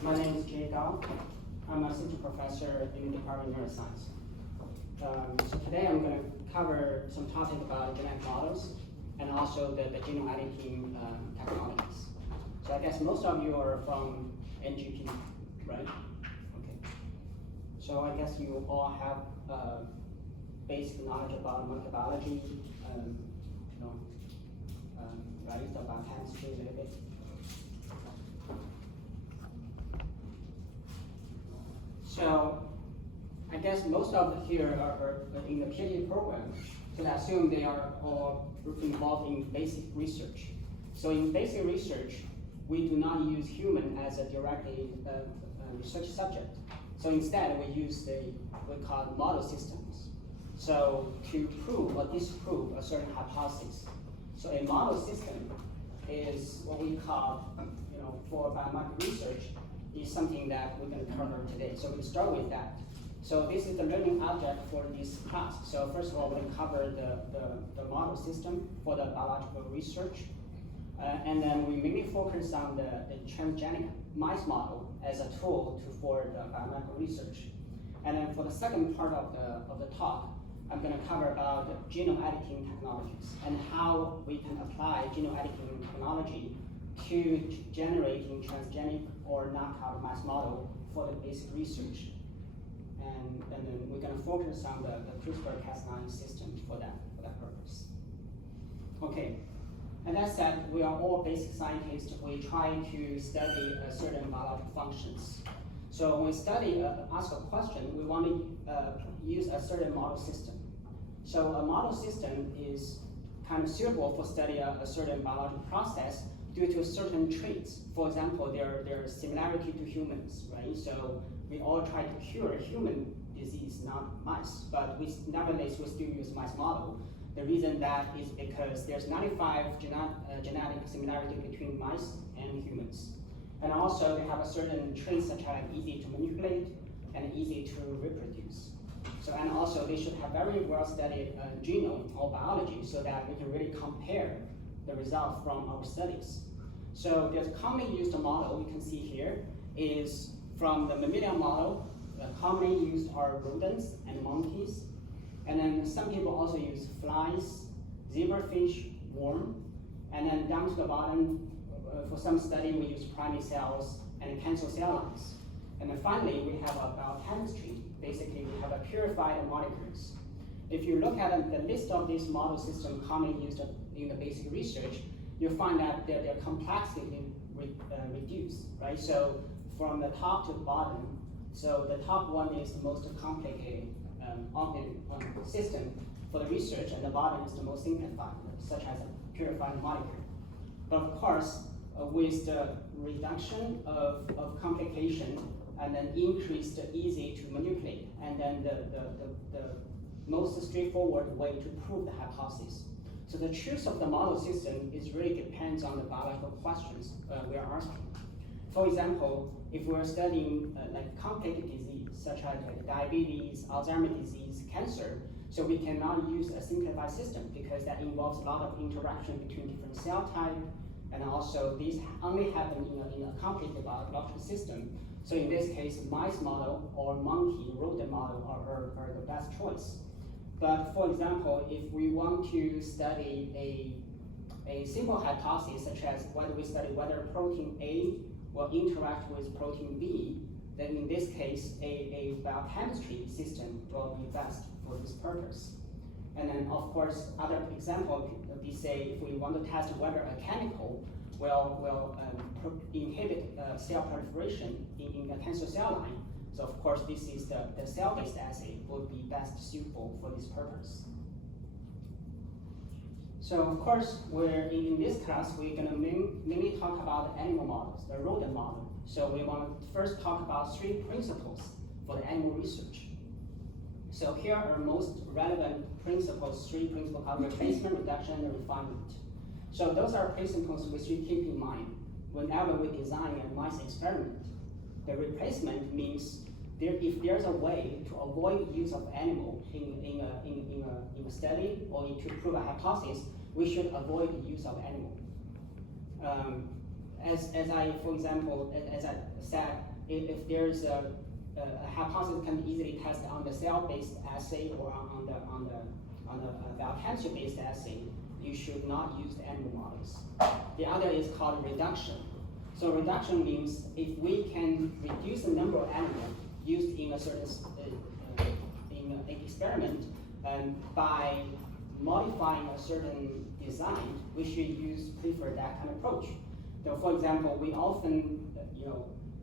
My name is Jay Gao. I'm an assistant professor in the Department of Neuroscience. So today I'm going to cover some topic about genetic models and also the genome editing technologies. So I guess most of you are from NGP, right? Okay. So I guess you all have basic knowledge about molecular biology, right? About chemistry a little bit. So I guess most of here are in the PhD program, so I assume they are all involved in basic research. So in basic research, we do not use human as a directly research subject. So instead, we use we call model systems. So to prove or disprove a certain hypothesis. So a model system is what we call, for biomedical research, is something that we're going to cover today. So we'll start with that. So this is the learning object for this class. So first of all, we'll cover the model system for the biological research. And then we mainly focus on the transgenic mice model as a tool for the biomedical research. And then for the second part of the talk, I'm going to cover about genome editing technologies and how we can apply genome editing technology to generating transgenic or knockout mice model for the basic research. And then we're going to focus on the CRISPR-Cas9 system for that purpose. Okay, and that said, we are all basic scientists. We try to study certain biological functions. So when we study, ask a question, we want to use a certain model system. So a model system is kind of suitable for study a certain biological process due to certain traits. For example, their similarity to humans, right? So we all try to cure human disease, not mice, but nevertheless, we still use mice model. The reason that is because there's 95 genetic similarity between mice and humans. And also they have a certain traits such as easy to manipulate and easy to reproduce. So, and also they should have very well studied genome or biology so that we can really compare the results from our studies. So the commonly used model we can see here is from the mammalian model. Commonly used are rodents and monkeys. And then some people also use flies, zebrafish, worm. And then down to the bottom, for some study, we use primate cells and cancer cell lines. And then finally, we have a biochemistry. Basically, we have a purified molecules. If you look at the list of these model systems commonly used in the basic research, you'll find that their complexity reduced, right? So from the top to the bottom, so the top one is the most complicated system for the research, and the bottom is the most simplified, such as a purified molecule. But of course, with the reduction of complication and then increase the easy to manipulate, and then the most straightforward way to prove the hypothesis. So the choice of the model system is really depends on the biological questions we are asking. For example, if we're studying like complicated disease, such as diabetes, Alzheimer's disease, cancer, so we cannot use a simplified system because that involves a lot of interaction between different cell types, and also these only happen in a complicated biological system. So in this case, mice model or monkey rodent model are the best choice. But for example, if we want to study a simple hypothesis, such as whether we study whether protein A will interact with protein B, then in this case, a biochemistry system will be best for this purpose. And then of course, other example would be, say, if we want to test whether a chemical will inhibit cell proliferation in the cancer cell line. So of course, this is the cell-based assay would be best suitable for this purpose. So of course, in this class, we're going to mainly talk about animal models, the rodent model. So we want to first talk about 3 principles for the animal research. So here are most relevant principles, 3 principles called replacement, reduction, and refinement. So those are principles we should keep in mind whenever we design a mice experiment. The replacement means if there's a way to avoid use of animal in a study or to prove a hypothesis, we should avoid the use of animal. as I, for example, as I said, if there's a hypothesis can be easily tested on the cell-based assay or on the biochemistry-based assay, you should not use the animal models. The other is called reduction. So reduction means if we can reduce the number of animals used in a certain in an experiment by modifying a certain design, we should prefer that kind of approach. So for example, we often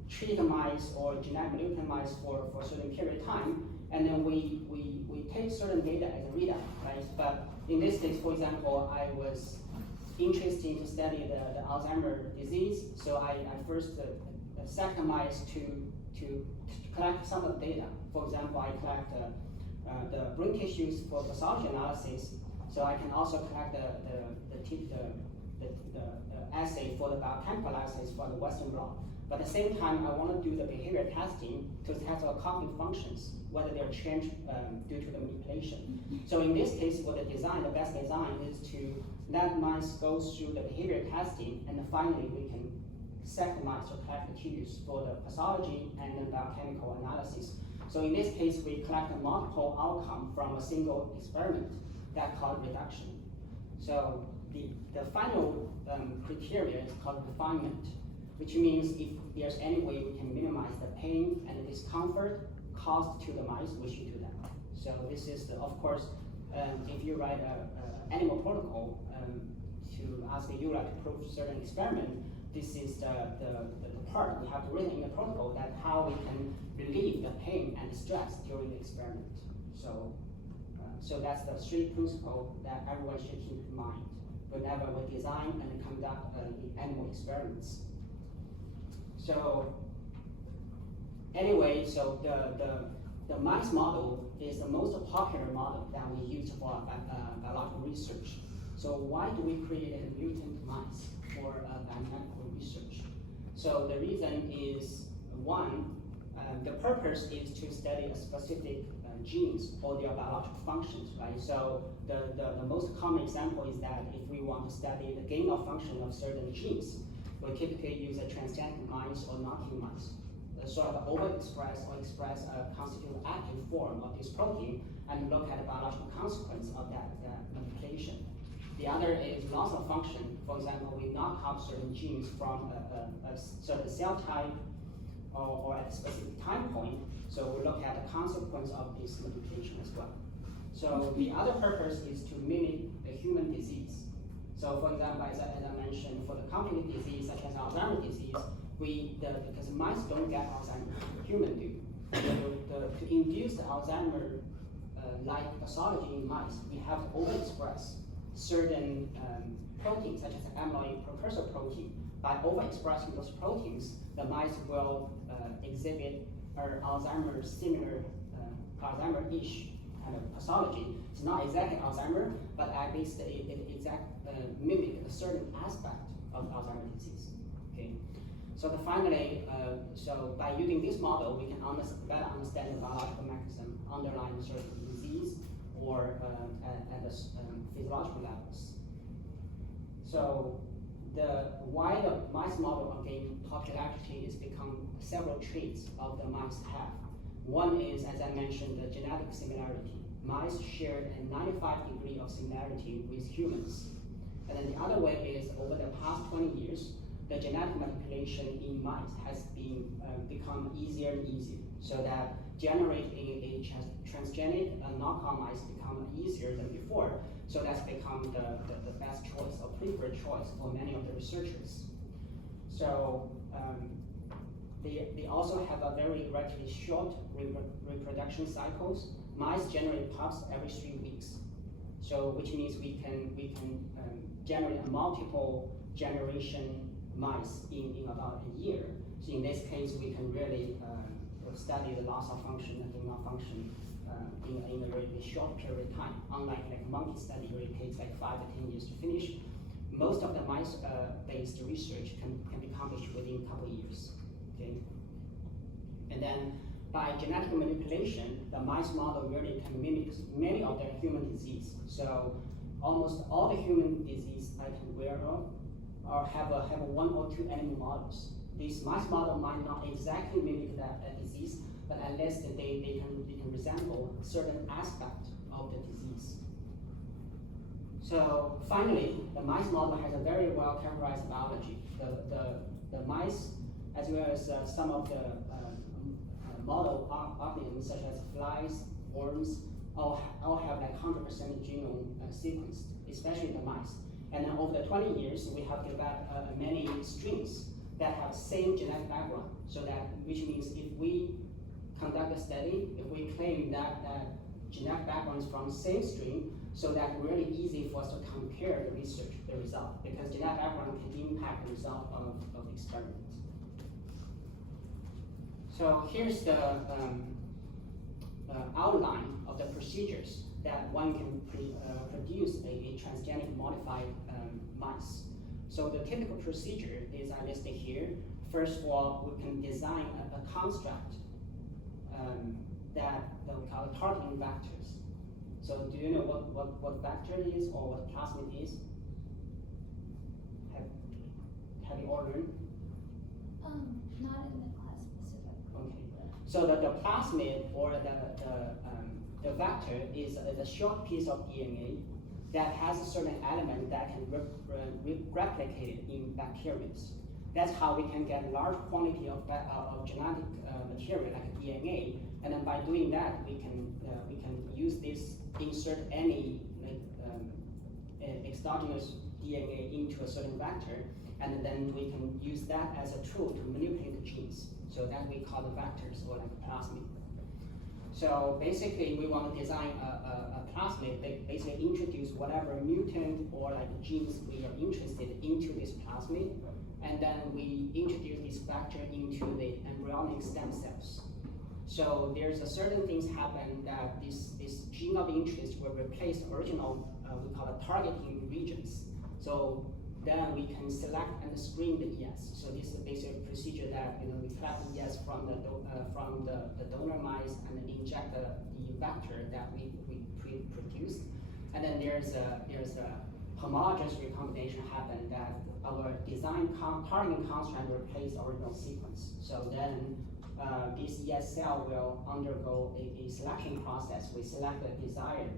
treat mice or genetically manipulate mice for a certain period of time, and then we take certain data as a readout, right? But in this case, for example, I was interested to study the Alzheimer's disease, so I first set mice to collect some of the data. For example, I collect the brain tissues for pathology analysis, so I can also collect the assay for the biochemical analysis for the Western blot. But at the same time, I want to do the behavior testing to test the cognitive functions, whether they're changed due to the manipulation. So in this case, for the design, the best design is to let mice go through the behavior testing, and then finally we can set the mice to collect the tissues for the pathology and then biochemical analysis. So in this case, we collect a multiple outcome from a single experiment that called reduction. So the final criteria is called refinement, which means if there's any way we can minimize the pain and the discomfort caused to the mice, we should do that. So this is, of course, if you write an animal protocol to ask the EULA to prove certain experiment, this is the part we have to written in the protocol that how we can relieve the pain and stress during the experiment. So, so that's the three principles that everyone should keep in mind whenever we design and conduct animal experiments. So anyway, so the mice model is the most popular model that we use for biological research. So why do we create a mutant mice for biomedical research? So the reason is, one, the purpose is to study a specific genes or their biological functions, right? So the most common example is that if we want to study the gain of function of certain genes, we typically use a transgenic mice or non-human mice. Sort of overexpress or express a constitutive active form of this protein and look at the biological consequence of that manipulation. The other is loss of function. For example, we knock out certain genes from a certain cell type or at a specific time point, so we look at the consequence of this manipulation as well. So the other purpose is to mimic the human disease. So for example, as I mentioned, for the cognitive disease such as Alzheimer's disease, because mice don't get Alzheimer's, humans do. To induce the Alzheimer's like pathology in mice, we have to overexpress certain proteins such as amyloid precursor protein. By overexpressing those proteins, the mice will exhibit Alzheimer's similar Alzheimer-ish kind of pathology. It's not exactly Alzheimer, but at least it mimic a certain aspect of Alzheimer's disease. Okay. So finally, so by using this model, we can better understand the biological mechanism underlying certain disease or at the physiological levels. So why the mice model gained popularity is become several traits of the mice have. One is, as I mentioned, the genetic similarity. Mice share a 95% of similarity with humans. And then the other way is, over the past 20 years, the genetic manipulation in mice has become easier and easier, so that generating a transgenic knockout mice become easier than before. So that's become the best choice or preferred choice for many of the researchers. So they also have a very relatively short reproduction cycles. Mice generate pups every 3 weeks. So which means we can generate a multiple generation mice in about a year. So in this case, we can really study the loss of function and gain of function in a very short period of time. Unlike like monkey study, where it takes like 5 to 10 years to finish, most of the mice-based research can be accomplished within a couple of years. Okay, and then by genetic manipulation, the mice model really can mimic many of the human disease. So almost all the human disease I can aware of, or have one or two animal models. This mice model might not exactly mimic that disease, but at least they can resemble certain aspect of the disease. So finally, the mice model has a very well characterized biology. The mice, as well as some of the model organisms such as flies, worms, all have like 100% genome sequenced, especially the mice. And then over the 20 years, we have developed many strains that have same genetic background. So that, which means if we conduct a study, if we claim that genetic background is from same strain, so that's really easy for us to compare the result, because genetic background can impact the result of the experiment. So here's the outline of the procedures that one can produce a transgenic modified mice. So the typical procedure is I listed here. First of all, we can design a construct that we call targeting vectors. So do you know what vector is or what plasmid is? Have you all learned? Not in the class specific. Okay. So the plasmid or the vector is a short piece of DNA that has a certain element that can replicate in bacteria. That's how we can get large quantity of genetic material like DNA, and then by doing that, we can use this, insert any exogenous DNA into a certain vector, and then we can use that as a tool to manipulate the genes. So that we call the vectors or like a plasmid. So basically, we want to design a plasmid that basically introduce whatever mutant or like genes we are interested into this plasmid, and then we introduce this vector into the embryonic stem cells. So there's a certain things happen that this gene of interest will replace original, we call it targeting regions. So then we can select and screen the ES. So this is a basic procedure that we collect the ES from the donor mice and then inject the vector that we produced. And then there's a homologous recombination happen that our design targeting construct replace original sequence. So then this ES cell will undergo a selection process. We select the desired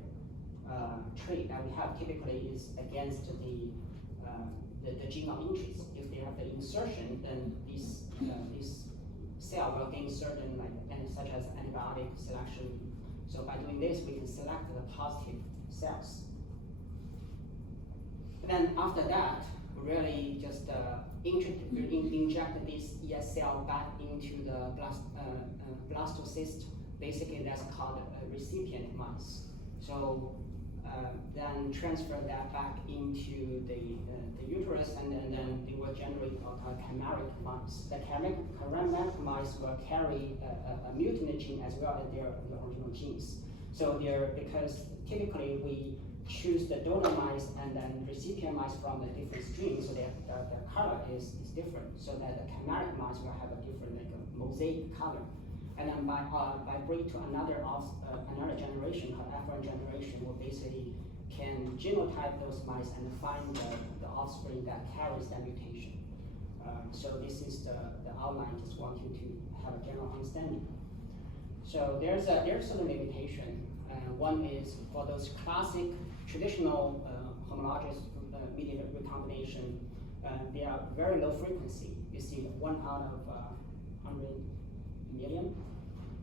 trait that we have typically is against the gene of interest. If they have the insertion, then this cell will gain certain such as antibiotic selection. So by doing this, we can select the positive cells. And then after that, we really just inject this ES cell back into the blastocyst. Basically, that's called a recipient mice. So then transfer that back into the uterus, and then they will generate chimeric mice. The chimeric mice will carry a mutant gene as well as their original genes. So because typically we choose the donor mice and then recipient mice from a different strain, so their color is different, so that the chimeric mice will have a different mosaic color. And then by bring to another generation called F1 generation, we basically can genotype those mice and find the offspring that carries that mutation. So this is the outline. Just want you to have a general understanding. So there's certain limitation. One is for those classic traditional homologous mediated recombination, they are very low frequency. You see 1 out of 100 million.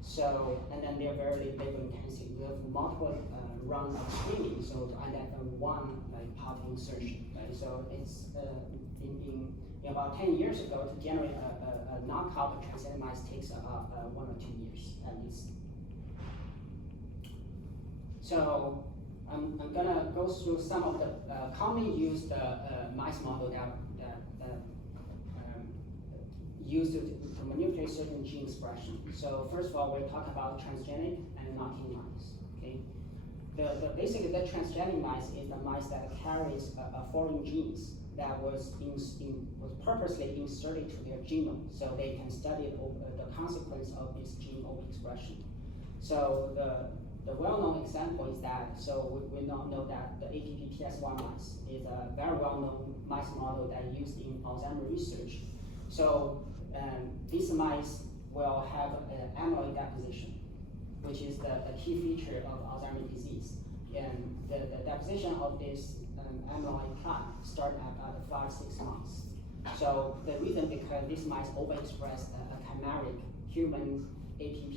So, and then they're very labor intensive. We have multiple rounds of screening, so to identify one part insertion. Right? So it's in about 10 years ago to generate a knockout of transgenic mice takes about 1 or 2 years at least. So I'm gonna go through some of the commonly used mice model that used to manipulate certain gene expression. So first of all, we'll talk about transgenic and knocking mice. Okay, basically the transgenic mice is the mice that carries a foreign genes that was purposely inserted to their genome, so they can study the consequence of this gene overexpression. So the well-known example is that, so we now know that the APP-PS1 mice is a very well-known mice model that used in Alzheimer's research. So these mice will have an amyloid deposition, which is the key feature of Alzheimer's disease. And the deposition of this amyloid plaque starts at about 5-6 months. So the reason because these mice overexpress a chimeric human APP,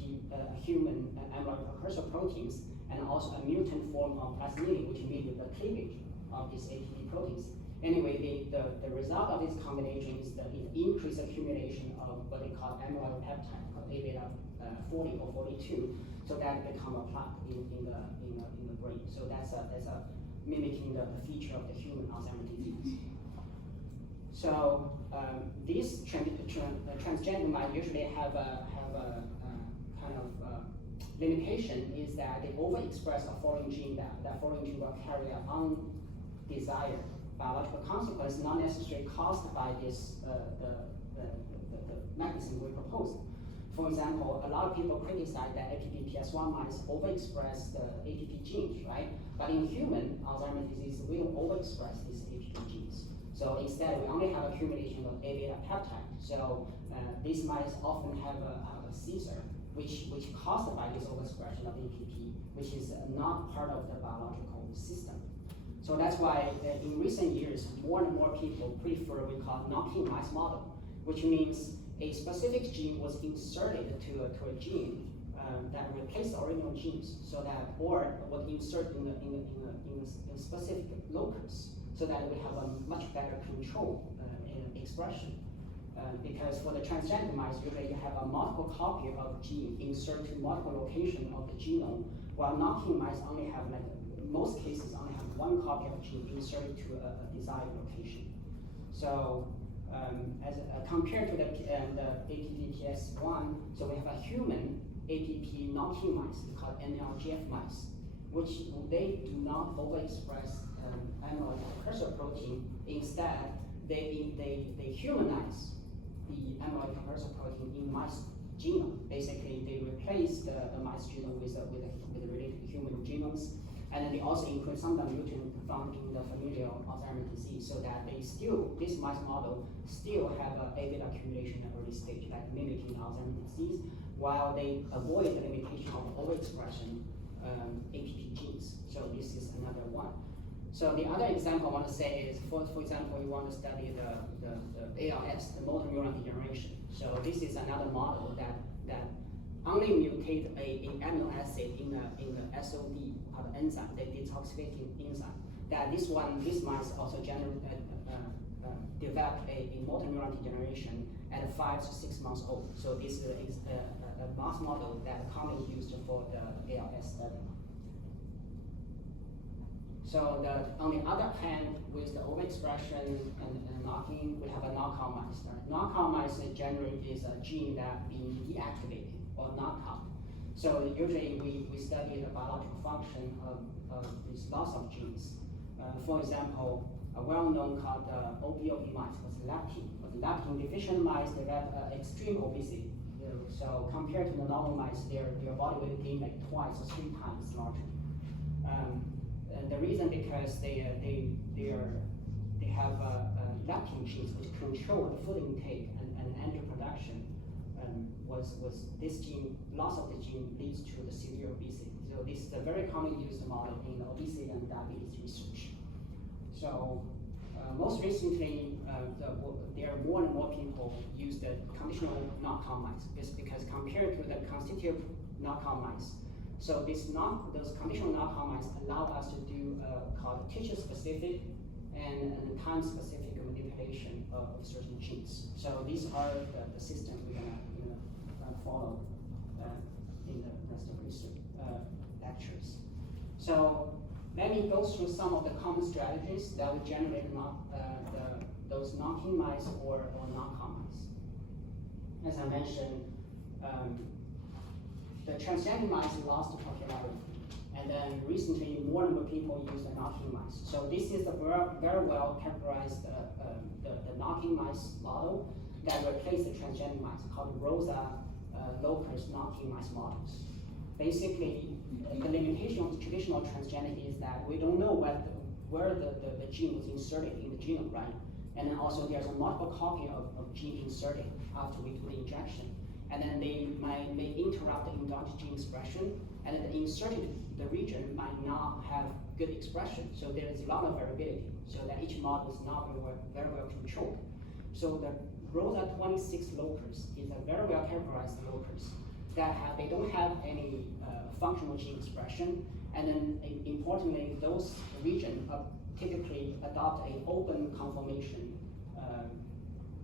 human amyloid precursor proteins, and also a mutant form of plasmidine, which mediates the cleavage of these APP proteins. Anyway, the result of this combination is the increased accumulation of what they call amyloid peptide, called A-beta 40 or 42, so that become a plaque in the brain. So that's a mimicking the feature of the human Alzheimer's disease. So these transgenic mice usually have a kind of limitation is that they overexpress a foreign gene that foreign gene will carry an undesired biological consequence, not necessarily caused by this the mechanism we proposed. For example, a lot of people criticize that APP-PS1 mice overexpress the APP genes, right? But in human Alzheimer's disease, we don't overexpress these APP genes. So instead, we only have accumulation of A-beta peptide. So these mice often have a seizure, which caused by this overexpression of APP, which is not part of the biological system. So that's why in recent years, more and more people prefer what we call knock-in mice model, which means a specific gene was inserted to a gene that replaced the original genes, so that, or was inserted in a specific locus, so that we have a much better control in expression. Because for the transgenic mice, usually you have a multiple copy of gene inserted to multiple locations of the genome, while knock-in mice only have, like, most cases only have one copy of gene inserted to a desired location. So compared to the APP-PS1, so we have a human APP knock-in mice, called NLGF mice, which they do not overexpress amyloid precursor protein. Instead, they humanize the amyloid precursor protein in mice genome. Basically, they replace the mice genome with related human genomes, and then they also include some of the mutant found in the familial Alzheimer's disease, so that they still, this mice model still have a A-beta accumulation at early stage, like mimicking Alzheimer's disease, while they avoid the limitation of overexpression APP genes. So this is another one. So the other example I want to say is, for example, you want to study the ALS, the motor neuron degeneration. So this is another model that only mutate a amino acid in the SOD, called enzyme, the detoxification enzyme. That this mice also develop a motor neuron degeneration at 5 to 6 months old. So this is a mouse model that commonly used for the ALS study. So on the other hand, with the overexpression and knocking, we have a knockout mice. Right? Knockout mice generally is a gene that being deactivated or knocked out. So usually we study the biological function of this loss of genes. For example, a well-known called OBOB mice was leptin. But leptin deficient mice develop extreme obesity. So compared to the normal mice, their body weight gain like 2 or 3 times larger. And the reason because they have leptin genes which control the food intake and energy production. Was this gene, loss of the gene leads to the severe obesity. So this is a very commonly used model in obesity and diabetes research. So most recently, there are more and more people use the conditional knockout mice, because compared to the constitutive knockout mice, so those conditional knockout mice allow us to do called tissue-specific and time-specific manipulation of certain genes. So these are the systems we're gonna follow in the rest of research lectures. So let me go through some of the common strategies that would generate those knocking mice or knockout mice. As I mentioned, the transgenic mice lost popularity, and then recently more and more people use the knocking mice. So this is a very well characterized the knocking mice model that replaced the transgenic mice, called Rosa locus knocking mice models. basically, the limitation of traditional transgenic is that we don't know where the gene was inserted in the genome, right? And then also there's a multiple copy of gene inserted after we do the injection. And then they may interrupt the endogenous gene expression, and then the region might not have good expression. So there's a lot of variability, so that each model is not very well controlled. So the ROSA 26 locus is a very well characterized locus that they don't have any functional gene expression, and then importantly, those regions typically adopt an open conformation,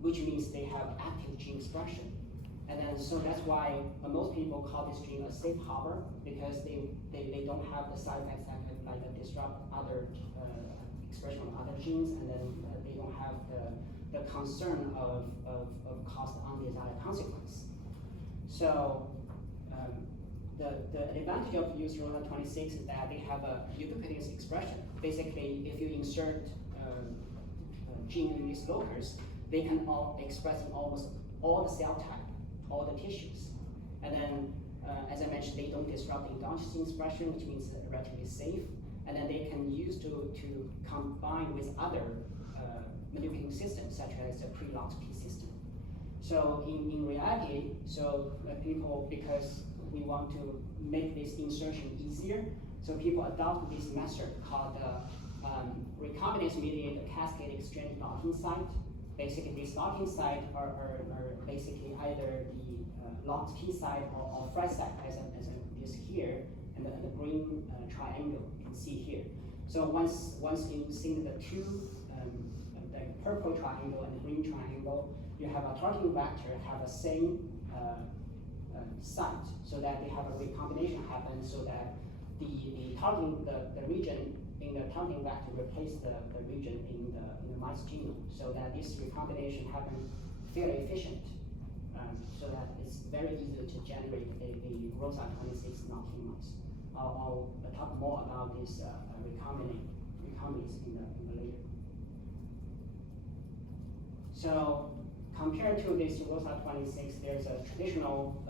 which means they have active gene expression. And then, so that's why most people call this gene a safe harbor, because they don't have the side effects that can like disrupt other expression of other genes, and then they don't have the concern of cause undesired consequence. So the advantage of use ROSA 26 is that they have a ubiquitous expression. Basically, if you insert gene in these locus, they can all express in almost all the cell type, all the tissues. And then, as I mentioned, they don't disrupt the endogenous gene expression, which means relatively safe. And then they can use to combine with other manipulating systems, such as the pre-LOXP system. So in reality, people, because we want to make this insertion easier, so people adopt this method called recombinase-mediated cascade exchange docking site. Basically, these docking sites are basically either the LOXP site or FRET site, as is here, and the green triangle you can see here. So once you see the two, the purple triangle and the green triangle, you have a targeting vector have the same site, so that they have a recombination happen, so that the targeting the region in the targeting vector replace the region in the mouse genome, so that this recombination happens fairly efficient, so that it's very easy to generate a ROSA 26 knocking mouse. I'll talk more about this recombinase in the later. So compared to this ROSA 26, there's a traditional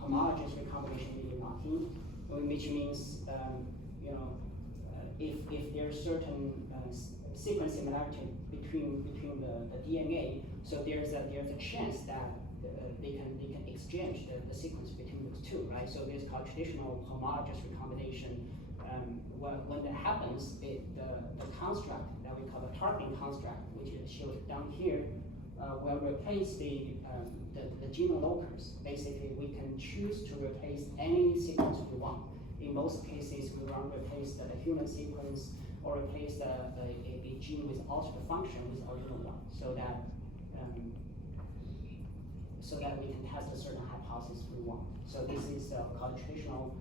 homologous recombination mediated knocking, which means if there's certain sequence similarity between the DNA, so there's a chance that they can exchange the sequence between those two, right? So this is called traditional homologous recombination. When that happens, the construct that we call the targeting construct, which is shown down here, will replace the genome locus. Basically, we can choose to replace any sequence we want. In most cases, we want to replace the human sequence or replace a gene with altered function with original one, so that we can test a certain hypothesis we want. So this is called traditional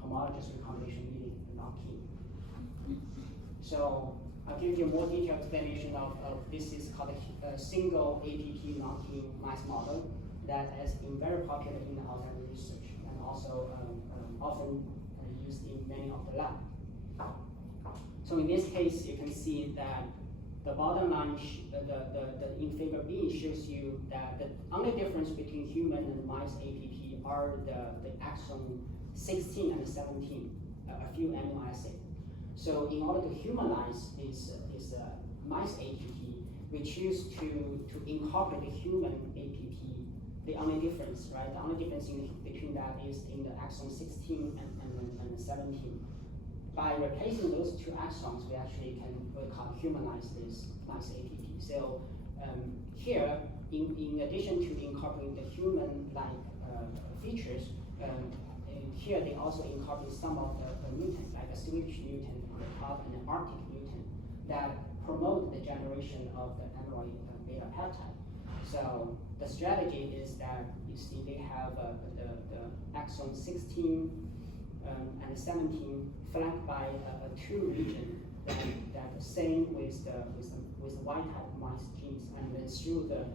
homologous recombination mediated knocking. So I'll give you a more detailed explanation of this is called a single APP knocking mice model that has been very popular in the Alzheimer's research and also often used in many of the lab. So in this case, you can see that the bottom line, in figure B shows you that the only difference between human and mice APP are the exon 16 and 17, a few amino acids. So in order to humanize this mice APP, we choose to incorporate the human APP. The only difference, right? The only difference between that is in the exon 16 and 17. By replacing those two exons, we actually can humanize this mice APP. So here, in addition to incorporating the human-like features, here they also incorporate some of the mutant, like a Swedish mutant on the top and an Arctic mutant, that promote the generation of the amyloid beta peptide. So the strategy is that you see they have the exon 16 and 17 flanked by two regions that are same with the wild type mice genes, and then through the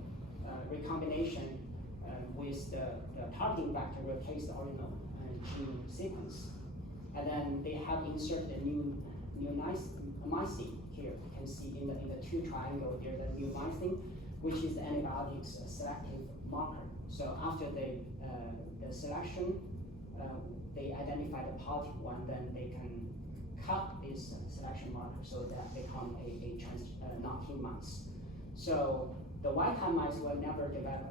recombination with the targeting vector replace the original gene sequence. And then they have inserted a new myosin here. You can see in the two triangle there's a new myosin, which is the antibiotics selective marker. So after the selection, they identify the positive one, then they can cut this selection marker so that become a non-heme mouse. So the wild-type mice will never develop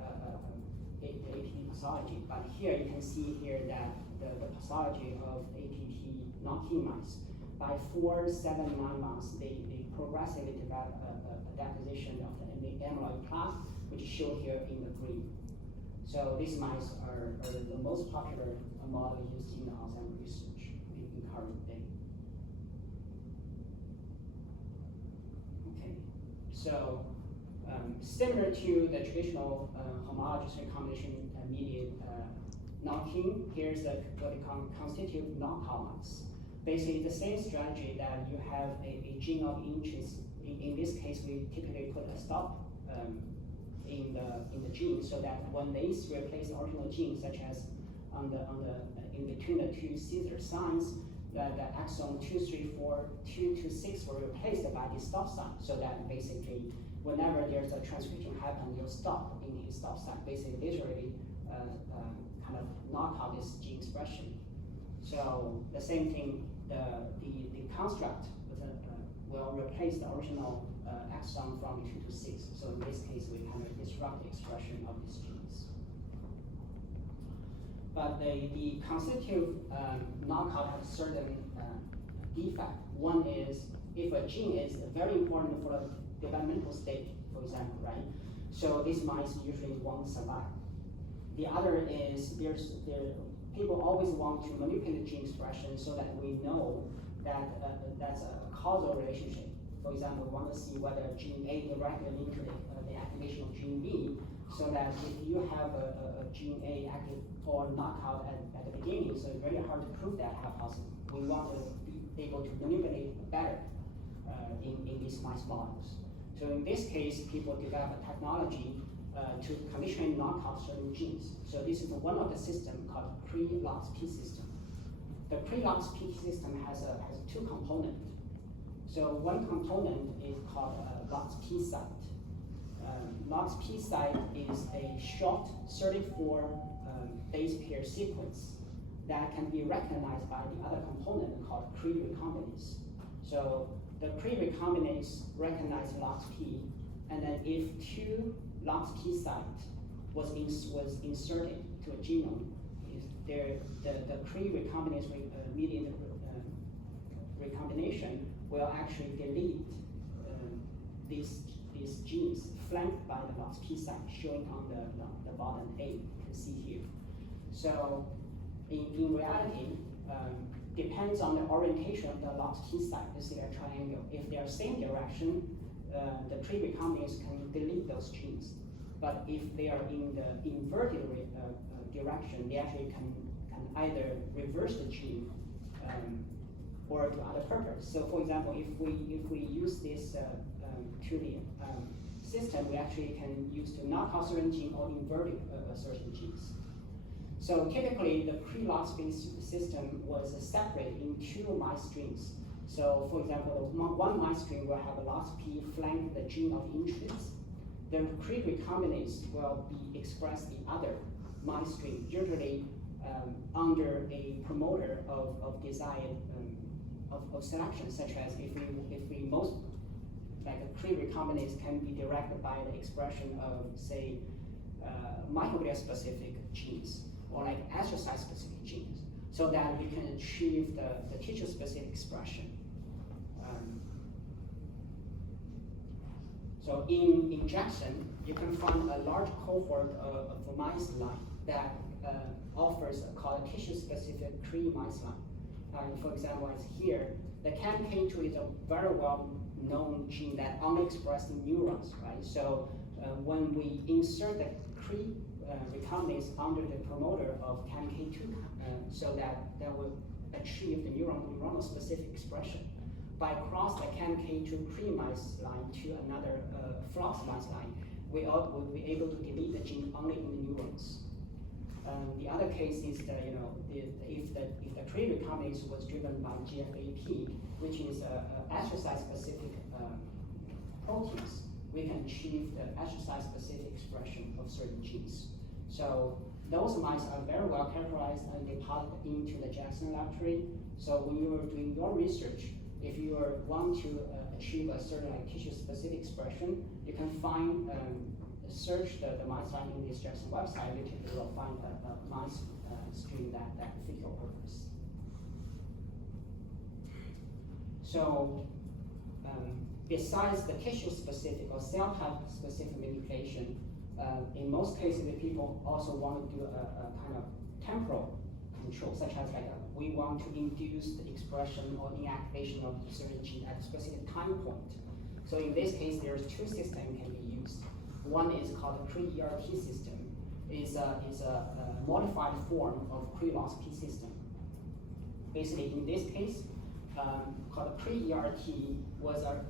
the APP pathology, but here you can see here that the pathology of APP non-heme mice, by 4, 7, 9 months, they progressively develop a deposition of the amyloid plaque, which is shown here in the green. So these mice are the most popular model used in Alzheimer's research in current day. Okay, so similar to the traditional homologous recombination mediated knocking, here's what they call constitutive knockout mice. Basically, the same strategy that you have a gene of interest. In this case, we typically put a stop in the gene so that when they replace the original gene, such as in between the two Caesar signs, the exon 2, 3, 4, 2 to 6 were replaced by the stop sign, so that basically whenever there's a transcription happen, you'll stop in his stop sign. Basically, literally kind of knock out this gene expression. So the same thing, the construct will replace the original exon from 2 to 6. So in this case, we kind of disrupt the expression of these genes. But the constitutive knockout has certain defect. One is if a gene is very important for the developmental state, for example, right? So these mice usually won't survive. The other is people always want to manipulate the gene expression so that we know that that's a causal relationship. For example, we want to see whether gene A directly linked to the activation of gene B, so that if you have a gene A active or knockout at the beginning, so it's very hard to prove that hypothesis. We want to be able to manipulate better in these mice models. So in this case, people develop a technology to conditionally knock out certain genes. So this is one of the systems called pre-LOX-P system. The pre-LOX-P system has two components. So one component is called LOX-P site. LOX-P site is a short 34 base pair sequence that can be recognized by the other component called pre-recombinase. So the pre-recombinase recognizes LOX-P, and then if two LOX-P site was inserted to a genome, the pre-recombinase mediated recombination will actually delete these genes flanked by the LOX-P site, showing on the bottom A, you can see here. So in reality, depends on the orientation of the LOX-P site. This is a triangle. If they are same direction, the pre-recombinase can delete those genes. But if they are in the inverted direction, they actually can either reverse the gene or do other purpose. So for example, if we use this to the system, we actually can use to knock out certain gene or invert certain genes. So typically, the pre-LOX-P system was separated in two mice streams. So for example, one mice stream will have a LOX-P flank the gene of interest. The pre-recombinase will be expressed the other mice stream, usually under a promoter of desired of selection, such as if we most like a pre-recombinase can be directed by the expression of say microglia specific genes or like astrocyte specific genes, so that we can achieve the tissue specific expression. So in injection, you can find a large cohort of mice line that offers called a tissue-specific pre-mice line. For example, as here, the CAMK2 is a very well-known gene that only expressed in neurons, right? So when we insert the pre-recombinase under the promoter of CAMK2, so that will achieve the neuronal specific expression. By cross the CAMK2 pre-mice line to another flox mice line, we will be able to delete the gene only in the neurons. The other case is that if the pre-recombinase was driven by GFAP, which is astrocyte-specific proteins, we can achieve the astrocyte-specific expression of certain genes. So those mice are very well characterized and deposited into the Jackson laboratory. So when you are doing your research, if you want to achieve a certain tissue-specific expression, you can find, search the mice line in this Jackson website, you will find a mice doing that particular purpose. So besides the tissue-specific or cell type-specific manipulation, in most cases, the people also want to do a kind of temporal control, such as we want to induce the expression or inactivation of the certain gene at a specific time point. So in this case, there's two systems can be used. One is called the Cre-ERT system. It's a modified form of Cre-LOX-P system. Basically, in this case, called Cre-ERT was a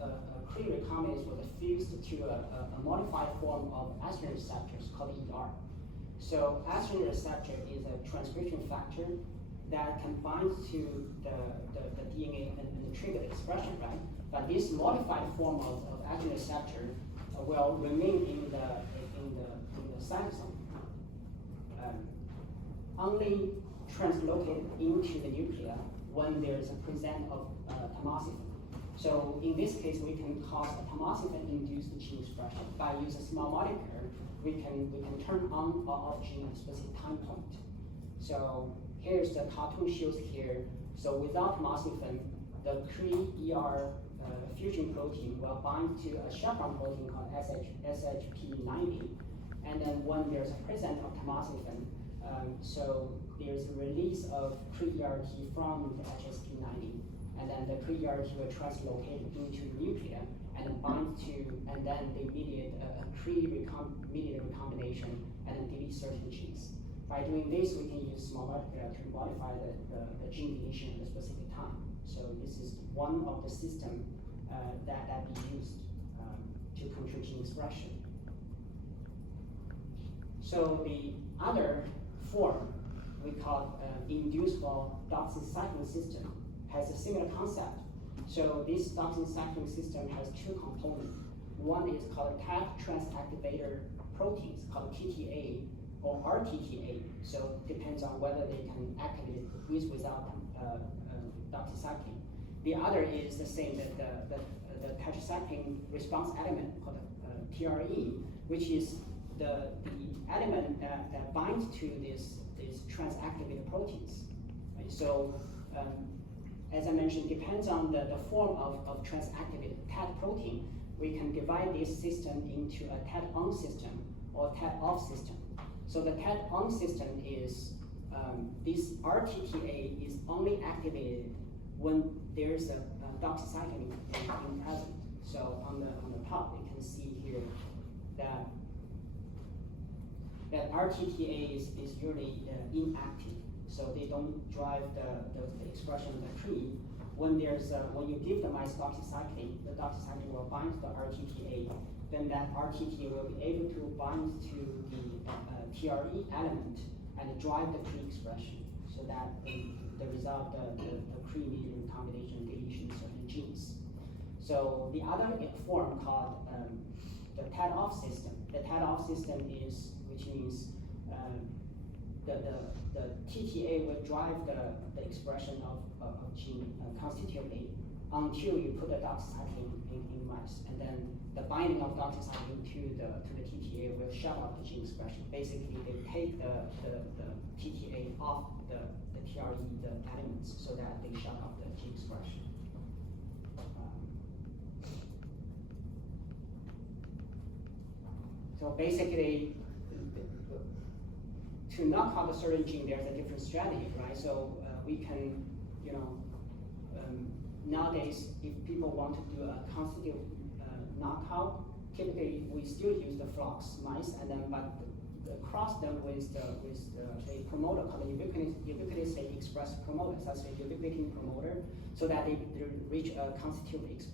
Cre recombinase was fused to a modified form of estrogen receptors called ER. So estrogen receptor is a transcription factor that can bind to the DNA and trigger the expression, right? But this modified form of estrogen receptor will remain in the cytosol, only translocated into the nucleus when there is a presence of tamoxifen. So in this case, we can cause a tamoxifen-induced gene expression. By using small molecule, we can turn on or off gene at a specific time point. So here's the cartoon shows here. So without tamoxifen, the Cre-ER fusion protein will bind to a chaperone protein called SHP90. And then when there's a presence of tamoxifen, so there's a release of Cre-ERT from the HSP90. And then the Cre-ERT will translocate into the nucleus and bind to, and then they mediate a Cre-mediated recombination and then delete certain genes. By doing this, we can use small molecule to modify the gene deletion at a specific time. So this is one of the systems that be used to control gene expression. So the other form we call inducible doxycycline system has a similar concept. So this doxycycline system has two components. One is called TAT transactivator proteins called TTA or RTTA. So it depends on whether they can activate with without doxycycline. The other is the same, that the tetracycline response element called TRE, which is the element that binds to these transactivated proteins. Right? So as I mentioned, depends on the form of transactivated TAT protein, we can divide this system into a TAT-on system or TAT-off system. So the TAT-on system is, this RTTA is only activated when there's a doxycycline in present. So on the top, you can see here that RTTA is usually inactive. So they don't drive the expression of the tree. When you give the mice doxycycline, the doxycycline will bind to the RTTA. Then that RTTA will be able to bind to the TRE element and drive the tree expression. So that the result, the Cre-mediated recombination deletion of certain genes. So the other form called the TAT-off system. The TAT-off system is, which means the TTA will drive the expression of gene constitutively until you put the doxycycline in mice, and then the binding of doxycycline to the TTA will shut off the gene expression. Basically, they take the TTA off the TRE, the elements, so that they shut off the gene expression. So basically, to knock out a certain gene, there's a different strategy, right? So we can, nowadays, if people want to do a constitutive knockout, typically we still use the flox mice, and then but cross them with the promoter called the ubiquitously expressed promoter, such as a ubiquitin promoter, so that they reach a constitutive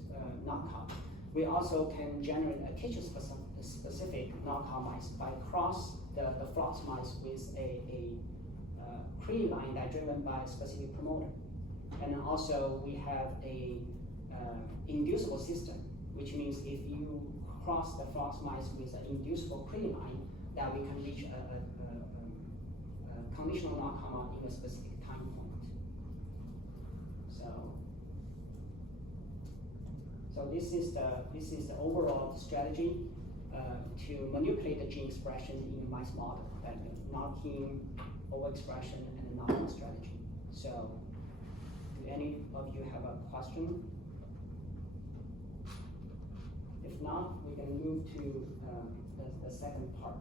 knockout. We also can generate a tissue-specific knockout mice by cross the flox mice with a Cre line that's driven by a specific promoter. And also we have a inducible system, which means if you cross the flox mice with an inducible Cre line, that we can reach conditional knockout in a specific time point. So this is the overall strategy to manipulate the gene expression in the mice model, like knocking, overexpression, and the knockout strategy. So, do any of you have a question? If not, we can move to the second part.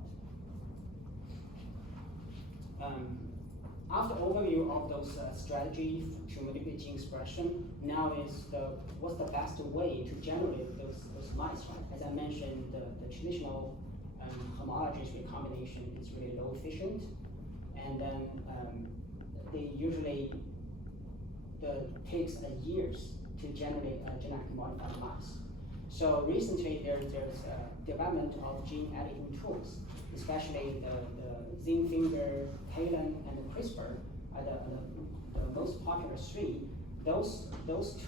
After overview of those strategies to manipulate gene expression, now is what's the best way to generate those mice, right? As I mentioned, the traditional homologous recombination is really low efficient, and then they usually takes years to generate a genetically modified mouse. So recently there's development of gene editing tools, especially the zinc finger, TALEN, and the CRISPR are the most popular three. Those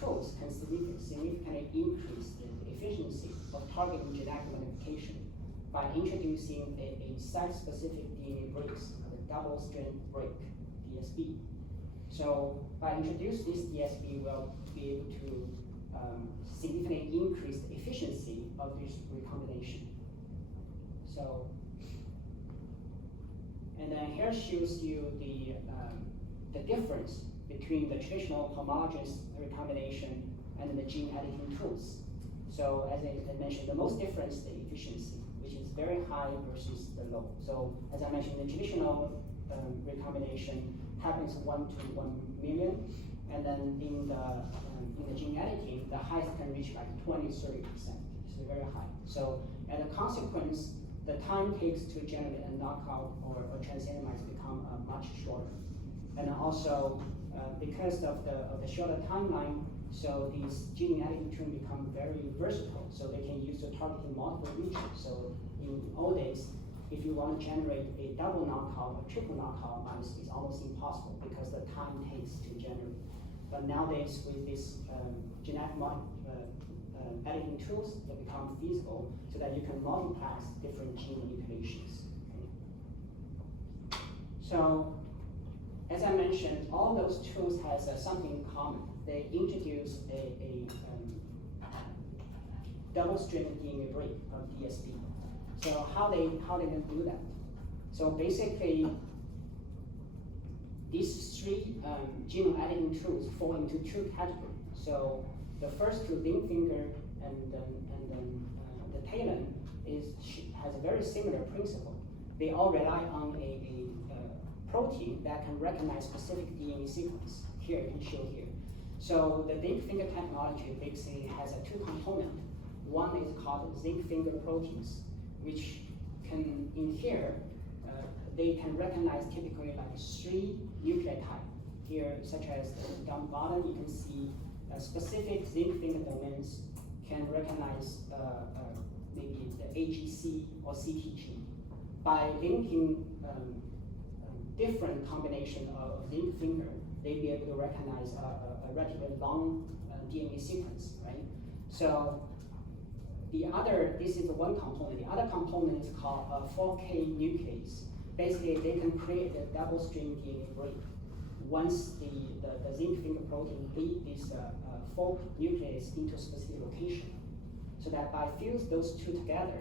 tools can significantly increase the efficiency of targeting genetic modification by introducing a site-specific DNA breaks, the double-strand break, DSB. So by introducing this DSB, we'll be able to significantly increase the efficiency of this recombination. So, and then here shows you the difference between the traditional homologous recombination and the gene editing tools. So as I mentioned, the most difference is the efficiency, which is very high versus the low. So as I mentioned, the traditional recombination happens 1 to 1 million, and then in the gene editing, the highest can reach like 20-30%. It's very high. So as a consequence, the time takes to generate a knockout or transgenic become much shorter. And also, because of the shorter timeline, so these gene editing tools become very versatile. So they can use to target multiple regions. So in old days, if you want to generate a double knockout or triple knockout mouse, it's almost impossible because the time takes to generate. But nowadays, with this genetic editing tools, they become feasible so that you can multiplex different gene manipulations. Okay? So, as I mentioned, all those tools has something in common. They introduce a double-stranded DNA break of DSB. So how they can do that? So basically, these three genome editing tools fall into two categories. So the first two, zinc finger and then the TALEN, has a very similar principle. They all rely on a protein that can recognize specific DNA sequence. Here, you can show here. So the zinc finger technology basically has two components. One is called zinc finger proteins, which can, in here, they can recognize typically like 3 nucleotides. Here, such as down bottom, you can see specific zinc finger domains can recognize maybe the AGC or CTG. By linking different combination of zinc finger, they'd be able to recognize a relatively long DNA sequence, right? So this is one component. The other component is called 4K nuclease. Basically, they can create a double-strand DNA break once the zinc finger protein lead this 4 nuclease into a specific location. So that by fuse those two together,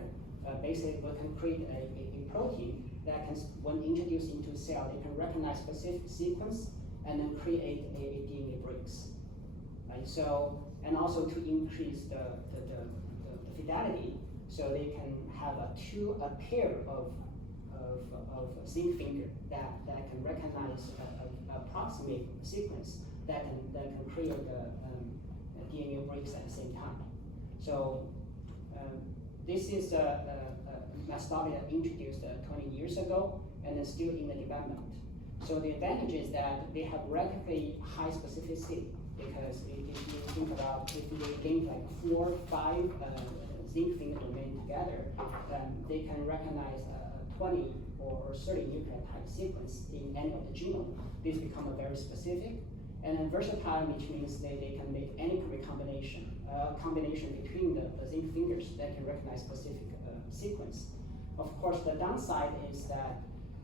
basically we can create a protein that can, when introduced into a cell, they can recognize specific sequence and then create a DNA breaks. Right? So, and also to increase the fidelity, so they can have a pair of zinc finger that can recognize a approximate sequence that can create a DNA breaks at the same time. So this is a methodology that introduced 20 years ago and then still in the development. So the advantage is that they have relatively high specificity, because if you think about if they link like 4 or 5 zinc finger domain together, then they can recognize 20 or 30 nucleotide sequence in any of the genome. These become very specific. And then versatile, which means they can make any recombination, combination between the zinc fingers that can recognize specific sequence. Of course, the downside is that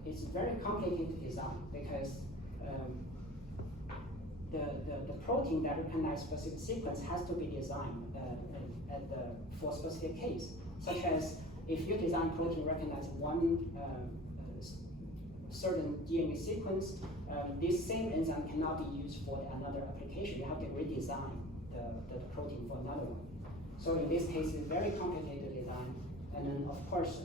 it's very complicated design because the protein that recognizes specific sequence has to be designed for a specific case, such as if you design protein recognize one certain DNA sequence, this same enzyme cannot be used for another application. You have to redesign the protein for another one. So in this case, it's very complicated design. And then of course,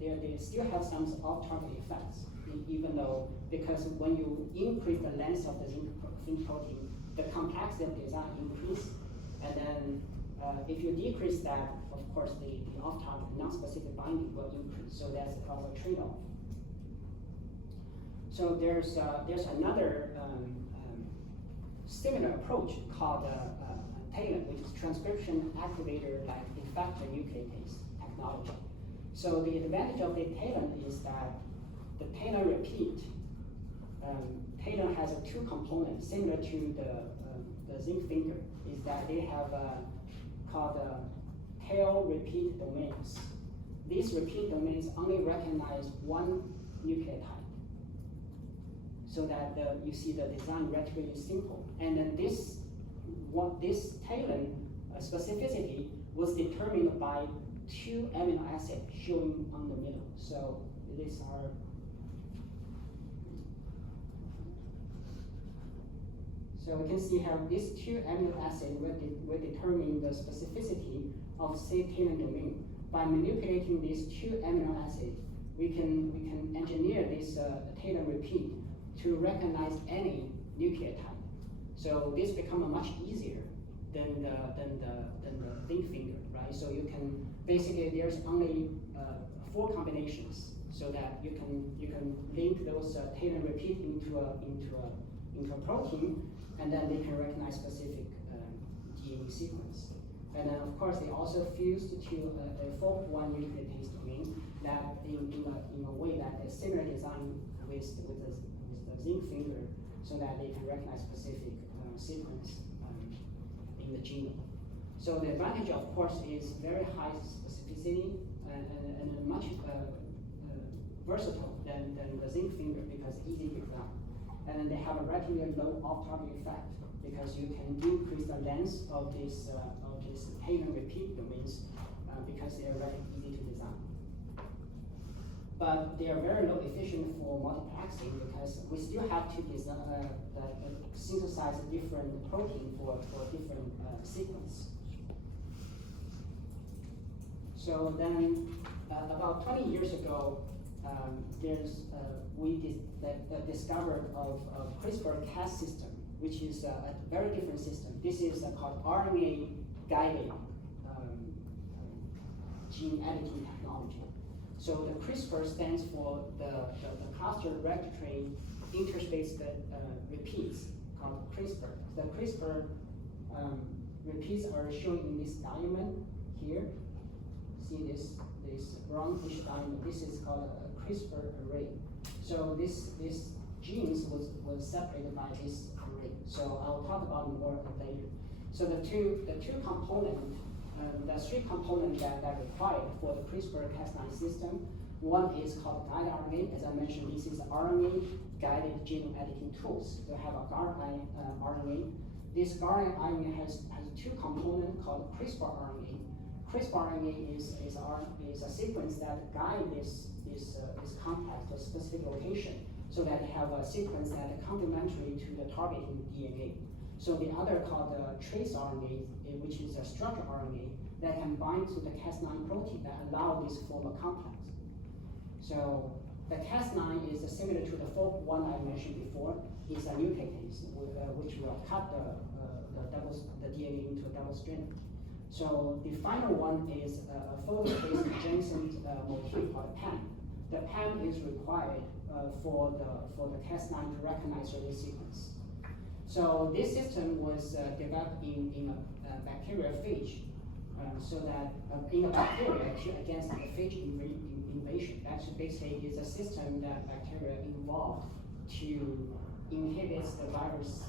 they still have some off-target effects, even though, because when you increase the length of the zinc protein, the complexity of design increase. And then if you decrease that, of course, the off-target, non-specific binding will increase. So that's also a trade-off. So there's another similar approach called TALEN, which is transcription activator like effector nuclease technology. So the advantage of the TALEN is that the TALEN repeat, TALEN has two components similar to the zinc finger, is that they have called tail repeat domains. These repeat domains only recognize one nucleotide, so that you see the design relatively simple. And then this TALEN specificity was determined by two amino acids showing on the middle. So these are so we can see how these two amino acids will determine the specificity of say TALEN domain. By manipulating these two amino acids, we can engineer this TALEN repeat to recognize any nucleotide. So this becomes much easier than the zinc finger, right? So you can basically there's only 4 combinations, so that you can link those TALEN repeat into a protein, and then they can recognize specific DNA sequence. And then of course they also fused to a FOLK1 nucleotide domain that in a way that is similar design with the zinc finger, so that they can recognize specific sequence in the genome. So the advantage, of course, is very high specificity and much versatile than the zinc finger because it's easy to design. And then they have a relatively low off-target effect because you can increase the length of this TALEN repeat domains because they are relatively easy to design. But they are very low efficient for multiplexing because we still have to design, synthesize a different protein for different sequence. So then, about 20 years ago, we discovered of CRISPR-Cas system, which is a very different system. This is called RNA-guided gene editing technology. So the CRISPR stands for the cluster regulatory interspace repeats called CRISPR. The CRISPR repeats are shown in this diamond here. See this brownish diamond. This is called a CRISPR array. So this genes was separated by this array. So I'll talk about more later. So the three components that are required for the CRISPR-Cas9 system. One is called guide RNA. As I mentioned, this is RNA-guided genome editing tools. We have a GARD RNA. This GARD RNA has two components called CRISPR RNA. CRISPR RNA is a sequence that guides this complex to a specific location, so that they have a sequence that is complementary to the targeting DNA. So the other called trace RNA, which is a structure RNA that can bind to the Cas9 protein that allow this form of complex. So the Cas9 is similar to the FOLK1 I mentioned before. It's a nuclease which will cut the DNA into a double strand. So the final one is a photo-based Jensen motif called PAM. The PAM is required for the Cas9 to recognize certain sequence. So this system was developed in a bacteriophage, so that in a bacteria against the phage invasion. Actually, basically, is a system that bacteria involved to inhibit the virus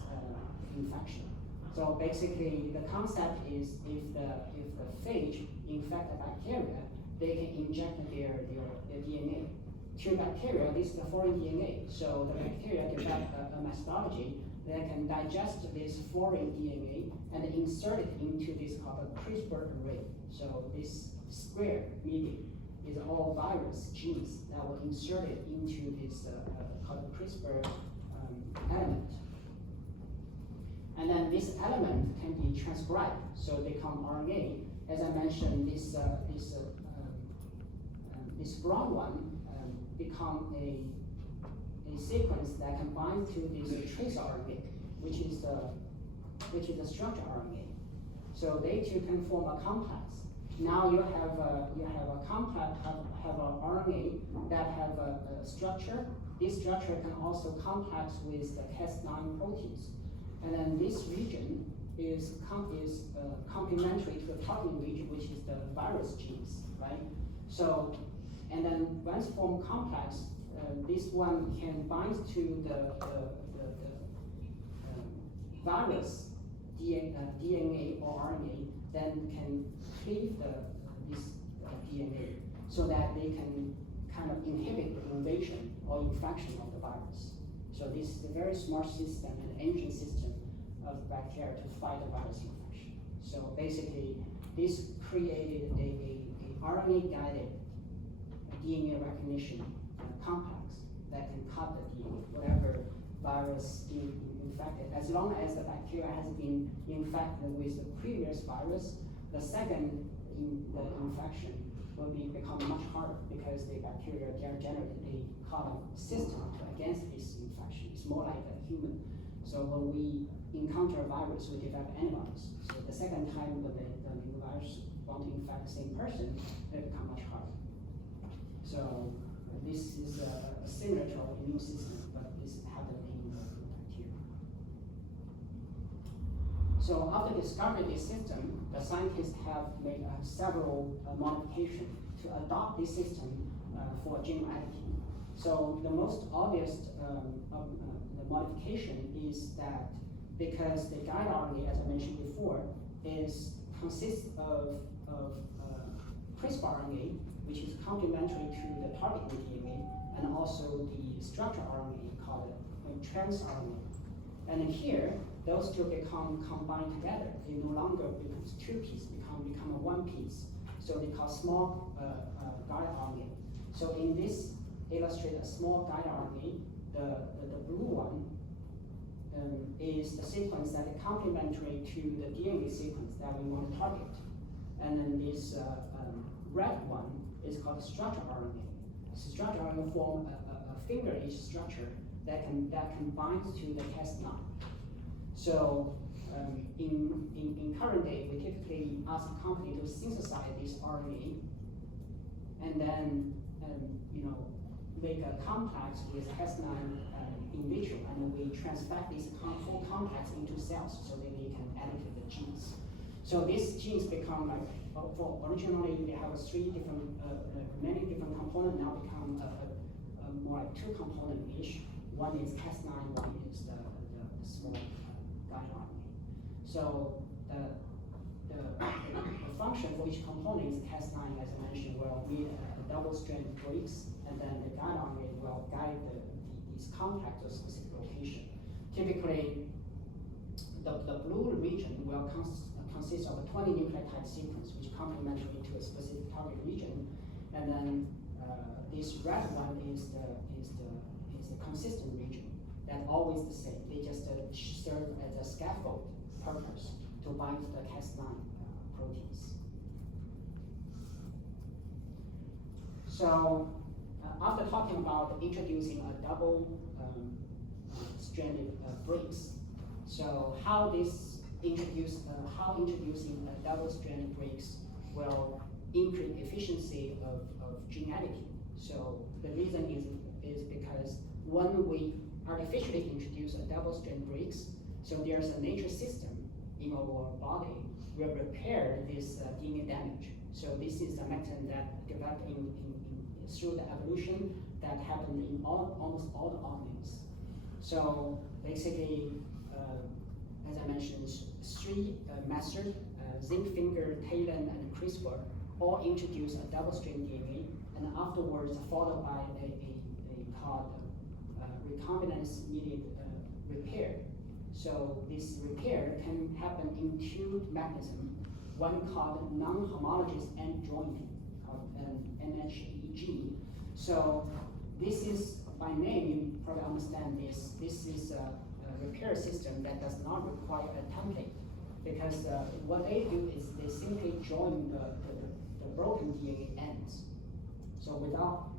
infection. So basically, the concept is if the phage infect the bacteria, they can inject their DNA to bacteria, this is the foreign DNA. So the bacteria develop a methodology that can digest this foreign DNA and insert it into this called a CRISPR array. So this square medium is all virus genes that were inserted into this called CRISPR element. And then this element can be transcribed, so it become RNA. As I mentioned, this brown one become a sequence that can bind to this trace RNA, which is the structure RNA. So they two can form a complex. Now you have a complex, have an RNA that have a structure. This structure can also complex with the Cas9 proteins. And then this region is complementary to the targeting region, which is the virus genes, right? So, and then once form complex, this one can bind to the virus DNA or RNA, then can cleave this DNA so that they can kind of inhibit the invasion or infection of the virus. So this is a very smart system, an engine system of bacteria to fight the virus infection. So basically, this created a RNA-guided DNA recognition complex that can cut the DNA, whatever virus infected. As long as the bacteria has been infected with the previous virus, the second the infection will become much harder because the bacteria generate a kind of system against this infection. It's more like a human. So when we encounter a virus, we develop antibodies. So the second time when the new virus want to infect the same person, it become much harder. So this is similar to our immune system, but this happens in the bacteria. So after discovering this system, the scientists have made several modifications to adopt this system for gene editing. So the most obvious the modification is that because the guide RNA, as I mentioned before, consists of CRISPR RNA, which is complementary to the targeting DNA, and also the structure RNA called trans RNA. And here, those two become combined together. They no longer become two pieces, become a one piece. So they call small guide RNA. So in this illustrate a small guide RNA, the blue one is the sequence that is complementary to the DNA sequence that we want to target. And then this red one is called structure RNA. Structure RNA form a finger-ish structure that can bind to the Cas9. So in current day, we typically ask a company to synthesize this RNA and then make a complex with Cas9 in vitro, and we transfect this full complex into cells so that they can edit the genes. So these genes become like, originally they have many different components, now become more like two component-ish. One is Cas9, one is the small guide RNA. So the function for each component is Cas9, as I mentioned, will need a double-strand breaks, and then the guide RNA will guide these complex to a specific location. Typically, the blue region will consist of a 20 nucleotide sequence, which complementary to a specific target region, and then this red one is the consistent region that always the same. They just serve as a scaffold purpose to bind to the Cas9 proteins. So after talking about introducing a double stranded breaks, so how introducing a double stranded breaks will increase efficiency of gene editing. So the reason is because when we artificially introduce a double strand breaks, so there's a nature system in our body will repair this DNA damage. So this is a mechanism that developed through the evolution that happened in almost all the organisms. So basically, as I mentioned, three methods, zinc finger, TALEN, and CRISPR, all introduce a double-strand DNA, and afterwards followed by a called recombinance mediated repair. So this repair can happen in two mechanisms. One called non-homologous end joining, called NHEG. So this is, by name, you probably understand this. This is a repair system that does not require a template, because what they do is they simply join the broken DNA ends. So without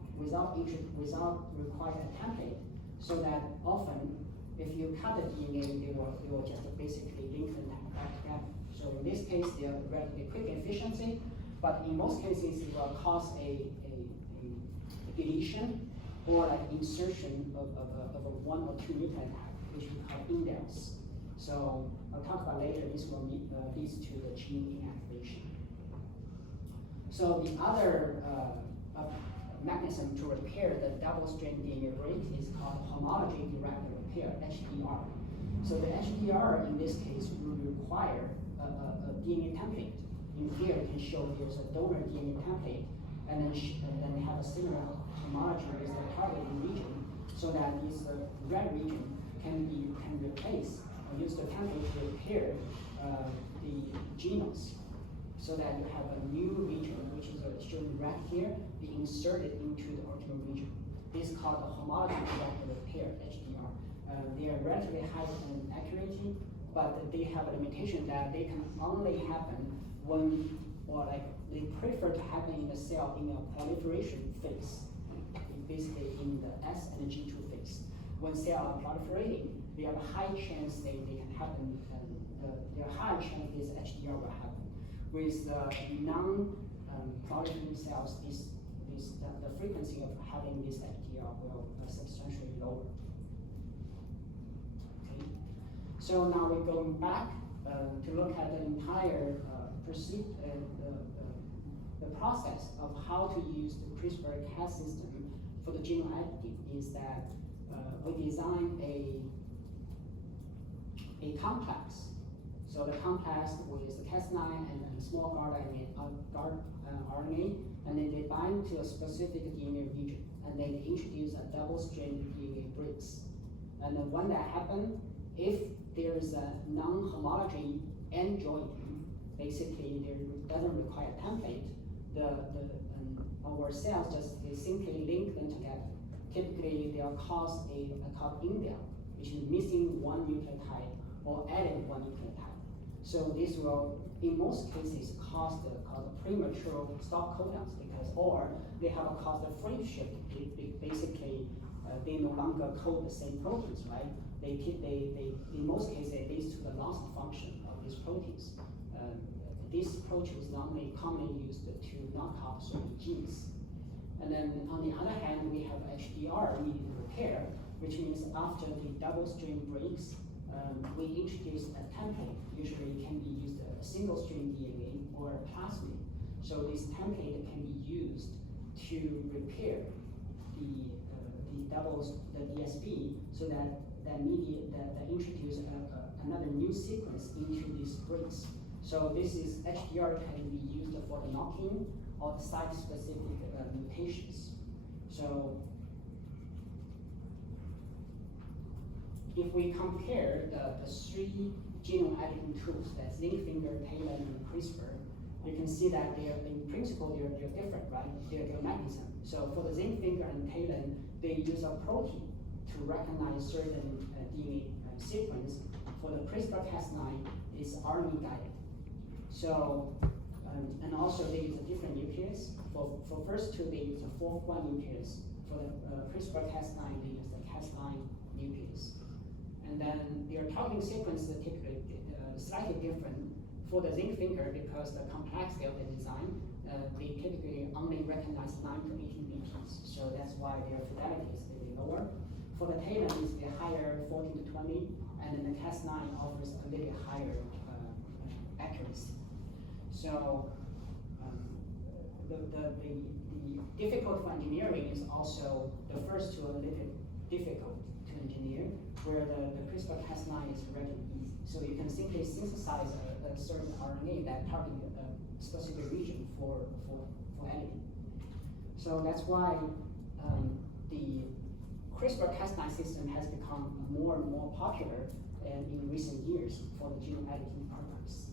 require a template, so that often if you cut the DNA, they will just basically link them back together. So in this case, they are relatively quick efficiency, but in most cases, it will cause a deletion or like insertion of a 1 or 2 nucleotide, which we call indels. So I'll talk about later, this will lead to the gene inactivation. So the other mechanism to repair the double-strand DNA break is called homology-directed repair, HDR. So the HDR in this case will require a DNA template. In here, you can show there's a donor DNA template, and then have a similar homology with the targeting region, so that this red region can replace or use the template to repair the genomes, so that you have a new region, which is shown red here, be inserted into the original region. This is called the homology-directed repair, HDR. They are relatively high in accuracy, but they have a limitation that they can only happen when, or like they prefer to happen in the cell in a proliferation phase, basically in the S and G2 phase. When cells are proliferating, they have a high chance they can happen, there are high chance this HDR will happen. With non-proliferating cells, the frequency of having this HDR will substantially lower. Okay. So now we're going back to look at the entire the process of how to use the CRISPR-Cas system for the genome editing. Is that we design a complex. So the complex with the Cas9 and small guard RNA, and then they bind to a specific DNA region, and then they introduce a double-stranded DNA breaks. And then when that happens, if there is a non-homology end joining, basically there doesn't require a template. Our cells just simply link them together. Typically, they'll cause a called indel, which is missing 1 nucleotide or adding 1 nucleotide. So this will, in most cases, cause the premature stop codons, because, or they have a cause the frame shift. Basically, they no longer code the same proteins, right? In most cases, it leads to the loss of function of these proteins. This approach is normally commonly used to knock off certain genes. And then on the other hand, we have HDR mediated repair, which means after the double strand breaks, we introduce a template. Usually it can be used a single strand DNA or a plasmid. So this template can be used to repair the DSB, so that introduce another new sequence into these breaks. So this is HDR can be used for the knocking or the site-specific mutations. So if we compare the 3 genome editing tools, that's Zinc Finger, TALEN, and CRISPR, you can see that in principle they're different, right? They're mechanism. So for the Zinc Finger and TALEN, they use a protein to recognize certain DNA sequence. For the CRISPR-Cas9, it's RNA guided. So, and also they use a different nucleus. For first two, they use a 4-1 nucleus. For the CRISPR-Cas9, they use the Cas9 nucleus. And then their targeting sequence is typically slightly different. For the Zinc Finger, because the complexity of the design, they typically only recognize 9 to 18 repeats. So that's why their fidelity is a little lower. For the TALEN, it's a higher 14 to 20, and then the Cas9 offers a little higher accuracy. So the difficult for engineering is also the first two are a little difficult to engineer, where the CRISPR-Cas9 is relatively easy. So you can simply synthesize a certain RNA that targets a specific region for editing. So that's why the CRISPR-Cas9 system has become more and more popular in recent years for the genome editing programs.